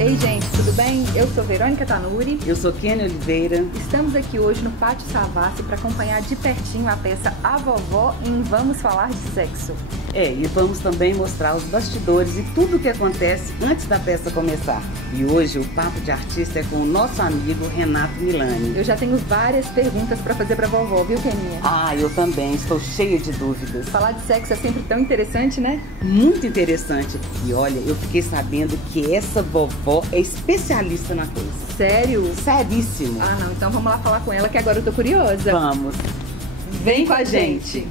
Ei, gente, tudo bem? Eu sou Verônica Tanuri. Eu sou Kênia Oliveira. Estamos aqui hoje no Pátio Savassi para acompanhar de pertinho a peça A Vovó em Vamos Falar de Sexo. E vamos também mostrar os bastidores e tudo o que acontece antes da peça começar. E hoje o Papo de Artista é com o nosso amigo Renato Milani. Eu já tenho várias perguntas para fazer para a vovó, viu, Kênia? Eu também, estou cheia de dúvidas. Falar de sexo é sempre tão interessante, né? Muito interessante. E olha, eu fiquei sabendo que essa vovó é especialista na coisa. Sério? Seríssimo. Não, então vamos lá falar com ela que agora eu tô curiosa. Vamos. Vem com a gente.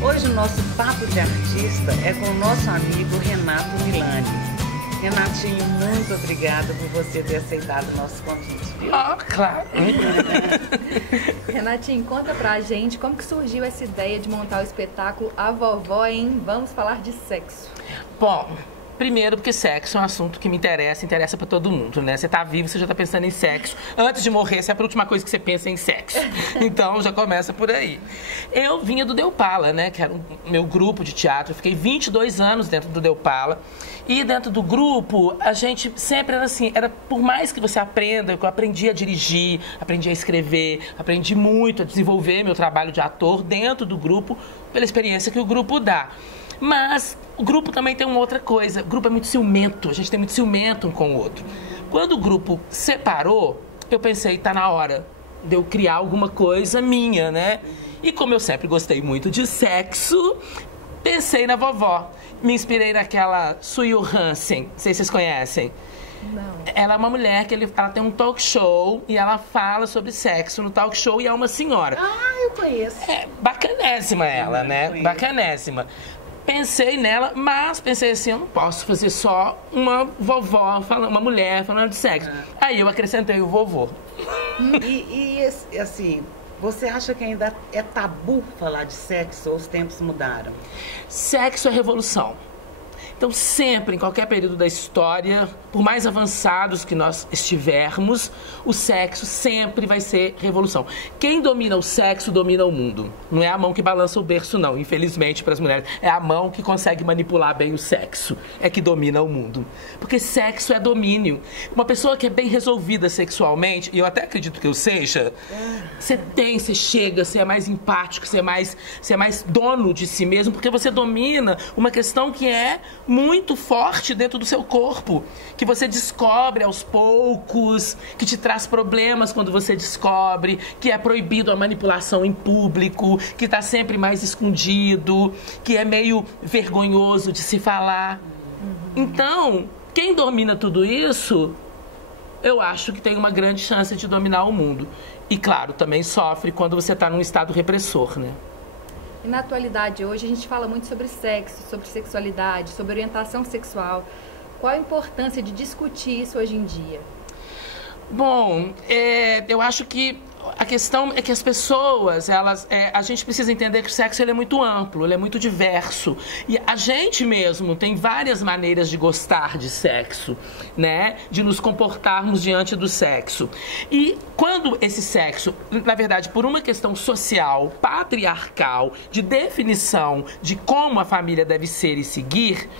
Hoje o nosso Papo de Artista é com o nosso amigo Renato Milani. Renatinho, muito obrigada por você ter aceitado o nosso convite, viu? Claro. Renatinho, conta pra gente como que surgiu essa ideia de montar o espetáculo A Vovó em Vamos Falar de Sexo. Bom, primeiro porque sexo é um assunto que me interessa pra todo mundo, né? Você tá vivo, você já tá pensando em sexo. Antes de morrer, essa é a última coisa que você pensa em sexo. Então, já começa por aí. Eu vinha do Deu Pala, né? Que era o meu grupo de teatro. Eu fiquei 22 anos dentro do Deu Pala. E dentro do grupo, a gente sempre era assim, por mais que você aprenda, eu aprendi a dirigir, aprendi a escrever, aprendi muito a desenvolver meu trabalho de ator dentro do grupo, pela experiência que o grupo dá. Mas o grupo também tem uma outra coisa, o grupo é muito ciumento, a gente tem muito ciumento um com o outro. Quando o grupo separou, eu pensei, tá na hora de eu criar alguma coisa minha, né? E como eu sempre gostei muito de sexo, pensei na vovó. Me inspirei naquela Suyu Hansen, não sei se vocês conhecem. Não. Ela é uma mulher que ela tem um talk show e ela fala sobre sexo no talk show e é uma senhora. Eu conheço. Bacanésima ela, né? Bacanésima. Pensei nela, mas pensei assim, eu não posso fazer só uma vovó, uma mulher falando de sexo. Aí eu acrescentei o vovô. E assim, você acha que ainda é tabu falar de sexo ou os tempos mudaram? Sexo é revolução. Então, sempre, em qualquer período da história, por mais avançados que nós estivermos, o sexo sempre vai ser revolução. Quem domina o sexo, domina o mundo. Não é a mão que balança o berço, não, infelizmente, para as mulheres. É a mão que consegue manipular bem o sexo, é que domina o mundo. Porque sexo é domínio. Uma pessoa que é bem resolvida sexualmente, e eu até acredito que eu seja, você chega, você é mais empático, você é mais dono de si mesmo, porque você domina uma questão que é muito forte dentro do seu corpo, que você descobre aos poucos, que te traz problemas quando você descobre, que é proibido a manipulação em público, que está sempre mais escondido, que é meio vergonhoso de se falar. Então, quem domina tudo isso, eu acho que tem uma grande chance de dominar o mundo. E, claro, também sofre quando você está num estado repressor, né? E na atualidade, hoje, a gente fala muito sobre sexo, sobre sexualidade, sobre orientação sexual. Qual a importância de discutir isso hoje em dia? Bom, eu acho que a questão é que as pessoas, a gente precisa entender que o sexo ele é muito amplo, ele é muito diverso. E a gente mesmo tem várias maneiras de gostar de sexo, né? De nos comportarmos diante do sexo. E quando esse sexo, na verdade, por uma questão social, patriarcal, de definição de como a família deve ser e seguir,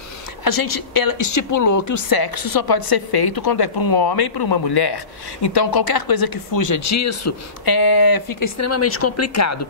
ela estipulou que o sexo só pode ser feito quando é para um homem e para uma mulher. Então, qualquer coisa que fuja disso fica extremamente complicado.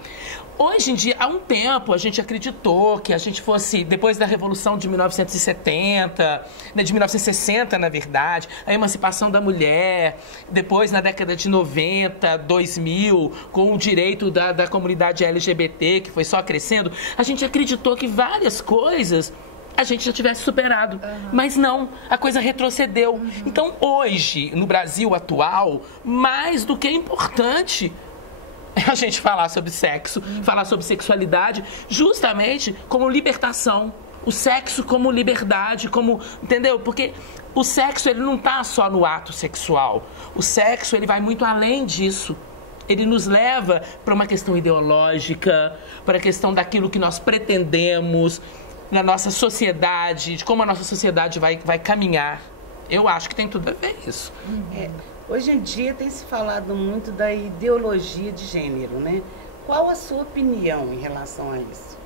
Hoje em dia, há um tempo, a gente acreditou que a gente fosse, depois da Revolução de 1970, de 1960, na verdade, a emancipação da mulher, depois, na década de 90, 2000, com o direito da comunidade LGBT, que foi só crescendo, a gente acreditou que várias coisas a gente já tivesse superado. Mas não, a coisa retrocedeu. Então, hoje, no Brasil atual, mais do que importante é a gente falar sobre sexo, falar sobre sexualidade, justamente como libertação. O sexo como liberdade, como... Entendeu? Porque o sexo, ele não está só no ato sexual. O sexo, ele vai muito além disso. Ele nos leva para uma questão ideológica, para a questão daquilo que nós pretendemos na nossa sociedade, de como a nossa sociedade vai caminhar. Eu acho que tem tudo a ver isso. Hoje em dia tem se falado muito da ideologia de gênero, né? Qual a sua opinião em relação a isso?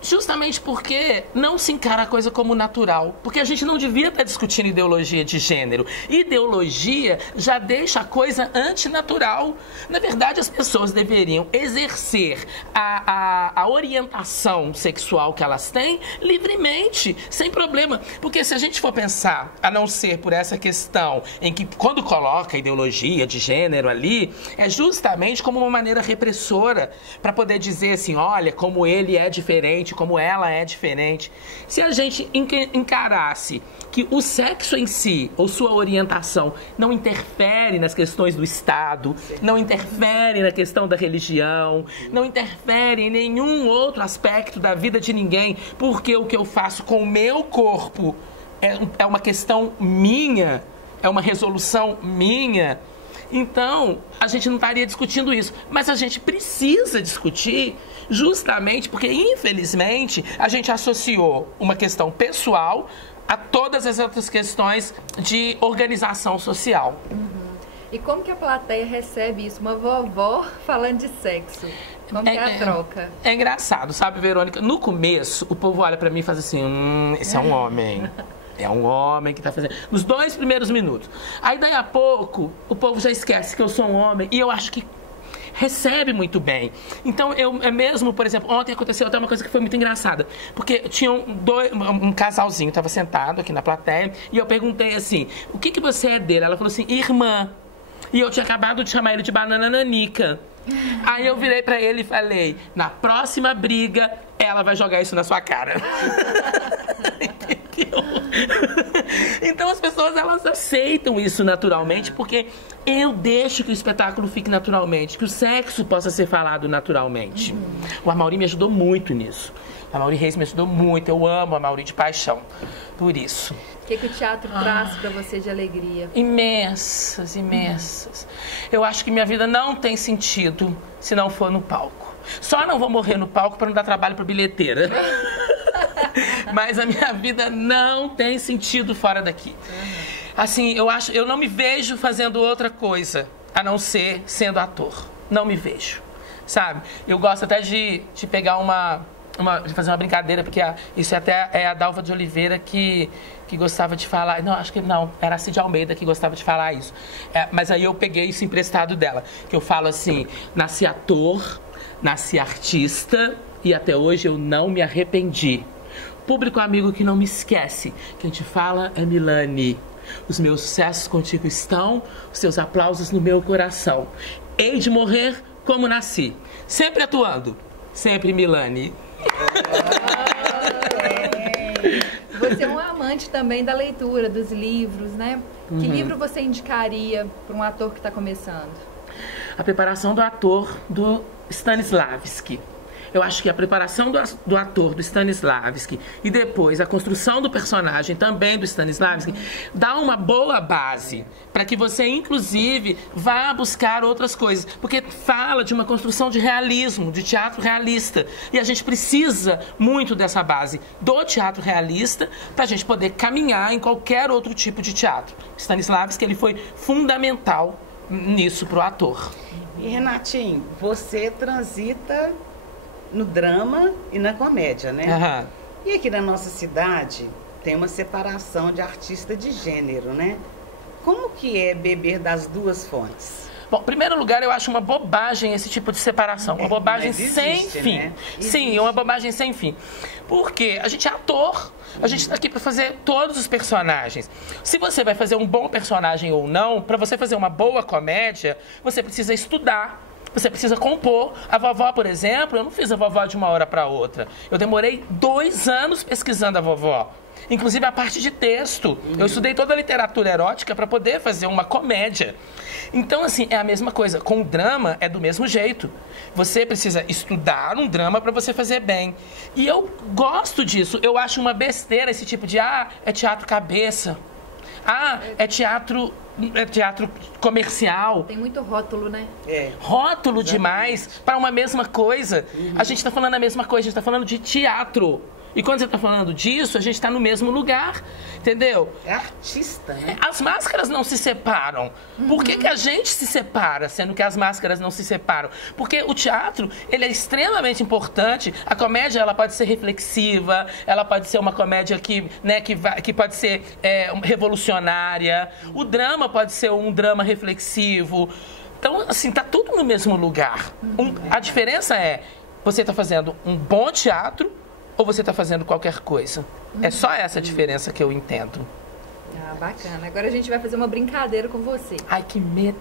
Justamente porque não se encara a coisa como natural. Porque a gente não devia estar discutindo ideologia de gênero. Ideologia já deixa a coisa antinatural. Na verdade, as pessoas deveriam exercer a orientação sexual que elas têm livremente, sem problema. Porque se a gente for pensar, a não ser por essa questão em que quando coloca a ideologia de gênero ali, é justamente como uma maneira repressora para poder dizer assim, olha, como ele é diferente, como ela é diferente. Se a gente encarasse que o sexo em si, ou sua orientação, não interfere nas questões do Estado, não interfere na questão da religião, não interfere em nenhum outro aspecto da vida de ninguém, porque o que eu faço com o meu corpo é uma questão minha, é uma resolução minha, então a gente não estaria discutindo isso. Mas a gente precisa discutir justamente porque, infelizmente, a gente associou uma questão pessoal a todas as outras questões de organização social. E como que a plateia recebe isso? Uma vovó falando de sexo. Como que é a troca? É engraçado, sabe, Verônica? No começo, o povo olha pra mim e faz assim, esse é um homem. É um homem que tá fazendo... Nos 2 primeiros minutos. Aí, daí a pouco, o povo já esquece que eu sou um homem. E eu acho que recebe muito bem. Então, mesmo, por exemplo, ontem aconteceu até uma coisa que foi muito engraçada. Porque tinha um casalzinho, estava sentado aqui na plateia, e eu perguntei assim, o que você é dele? Ela falou assim, irmã. E eu tinha acabado de chamar ele de banana nanica. Aí eu virei pra ele e falei, na próxima briga, ela vai jogar isso na sua cara. Então as pessoas, elas aceitam isso naturalmente, porque eu deixo que o espetáculo fique naturalmente, que o sexo possa ser falado naturalmente. O Amaury me ajudou muito nisso. A Amaury Reis me ajudou muito. Eu amo a Amaury de paixão por isso. O que o teatro traz pra você de alegria? Imensas, imensas. Eu acho que minha vida não tem sentido se não for no palco. Só não vou morrer no palco para não dar trabalho para bilheteira. Mas a minha vida não tem sentido fora daqui. Assim, eu não me vejo fazendo outra coisa a não ser sendo ator. Não me vejo, sabe? Eu gosto até de pegar de fazer uma brincadeira, porque isso até é a Dalva de Oliveira que gostava de falar. Não, acho que não, era a Cid Almeida que gostava de falar isso. Mas aí eu peguei isso emprestado dela, que eu falo assim, nasci ator, nasci artista e até hoje eu não me arrependi. Público amigo que não me esquece, quem te fala é Milani. Os meus sucessos contigo estão, os seus aplausos no meu coração. Hei de morrer como nasci, sempre atuando, sempre Milani. Você é um amante também da leitura, dos livros, né? Que livro você indicaria para um ator que está começando? A preparação do ator do Stanislavski. Eu acho que a preparação do ator do Stanislavski e depois a construção do personagem também do Stanislavski dá uma boa base para que você, inclusive, vá buscar outras coisas. Porque fala de uma construção de realismo, de teatro realista. E a gente precisa muito dessa base do teatro realista para a gente poder caminhar em qualquer outro tipo de teatro. Stanislavski, ele foi fundamental nisso para o ator. E, Renatinho, você transita no drama e na comédia, né? E aqui na nossa cidade tem uma separação de artista de gênero, né? Como que é beber das duas fontes? Bom, em primeiro lugar, eu acho uma bobagem esse tipo de separação. Uma bobagem sem fim. Né? Sim, uma bobagem sem fim. Porque a gente é ator. A gente está aqui para fazer todos os personagens. Se você vai fazer um bom personagem ou não, para você fazer uma boa comédia, você precisa estudar. Você precisa compor. A vovó, por exemplo, eu não fiz a vovó de uma hora para outra. Eu demorei 2 anos pesquisando a vovó. Inclusive a parte de texto. Eu estudei toda a literatura erótica para poder fazer uma comédia. Então, assim, é a mesma coisa. Com o drama, é do mesmo jeito. Você precisa estudar um drama para você fazer bem. E eu gosto disso. Eu acho uma besteira esse tipo de, é teatro cabeça. É teatro comercial. Tem muito rótulo, né? Rótulo demais para uma mesma coisa. A gente está falando a mesma coisa, a gente está falando de teatro. E quando você está falando disso, a gente está no mesmo lugar, entendeu? É artista, né? As máscaras não se separam. Por que a gente se separa, sendo que as máscaras não se separam? Porque o teatro, ele é extremamente importante. A comédia, ela pode ser reflexiva, ela pode ser uma comédia que pode ser revolucionária. O drama pode ser um drama reflexivo. Então, assim, tá tudo no mesmo lugar. A diferença é, você está fazendo um bom teatro ou você está fazendo qualquer coisa. É só essa diferença que eu entendo. Bacana. Agora a gente vai fazer uma brincadeira com você. Ai, que medo.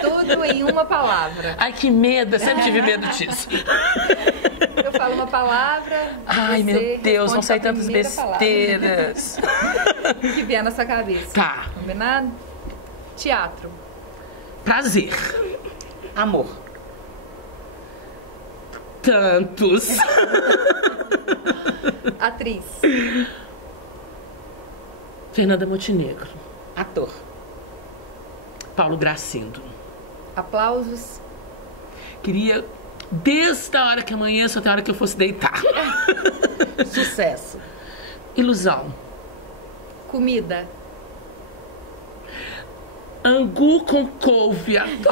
Tudo em uma palavra. Ai, que medo. Eu sempre tive medo disso. Eu falo uma palavra. Ai, meu Deus, não sai tantas besteiras. Que vier na sua cabeça. Tá. Combinado? Teatro. Prazer. Amor. Tantos. Atriz. Fernanda Montenegro. Ator. Paulo Gracindo. Aplausos. Queria, desde a hora que amanheço até a hora que eu fosse deitar. Sucesso. Ilusão. Comida. Angu com couve. Adoro.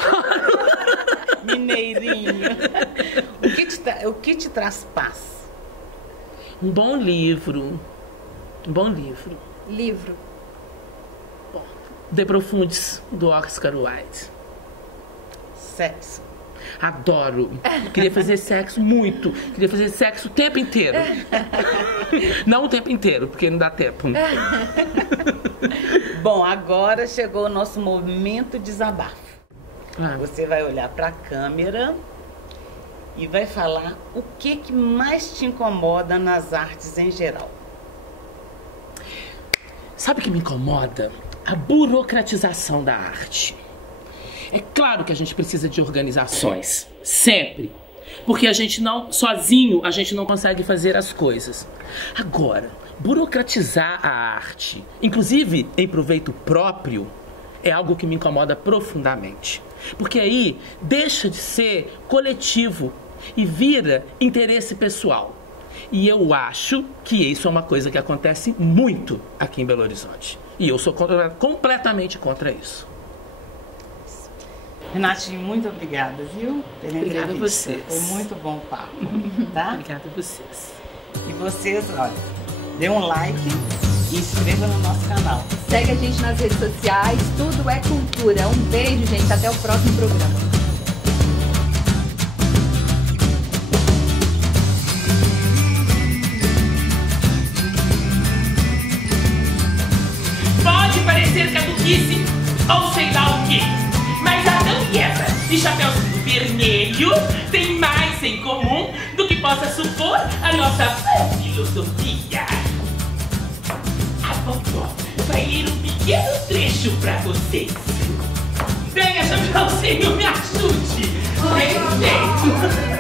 Mineirinho. O que te traz paz? Um bom livro. Um bom livro. Livro. Bom, De Profundis, do Oscar Wilde. Sexo. Adoro. Queria fazer sexo muito. Queria fazer sexo o tempo inteiro. Não o tempo inteiro, porque não dá tempo. Bom, agora chegou o nosso momento de desabafo. Você vai olhar para a câmera e vai falar o que mais te incomoda nas artes em geral. Sabe o que me incomoda? A burocratização da arte. É claro que a gente precisa de organizações, sempre. Porque a gente não, sozinho, a gente não consegue fazer as coisas. Agora, burocratizar a arte, inclusive em proveito próprio, é algo que me incomoda profundamente. Porque aí deixa de ser coletivo e vira interesse pessoal. E eu acho que isso é uma coisa que acontece muito aqui em Belo Horizonte. E eu sou completamente contra isso. Renatinho, muito obrigada, viu? Obrigada a vocês. Foi muito bom o papo, tá? Obrigada a vocês. E vocês, olha, dê um like e inscreva no nosso canal. Segue a gente nas redes sociais, tudo é cultura. Um beijo, gente, até o próximo programa. Pode parecer caduquice ou sei lá o quê, mas Adão e Eva e Chapeuzinho Vermelho têm mais em comum do que possa supor a nossa filosofia. A vovó vai ler um pequeno trecho pra vocês. Venha, Chapeuzinho, me ajude! Vem.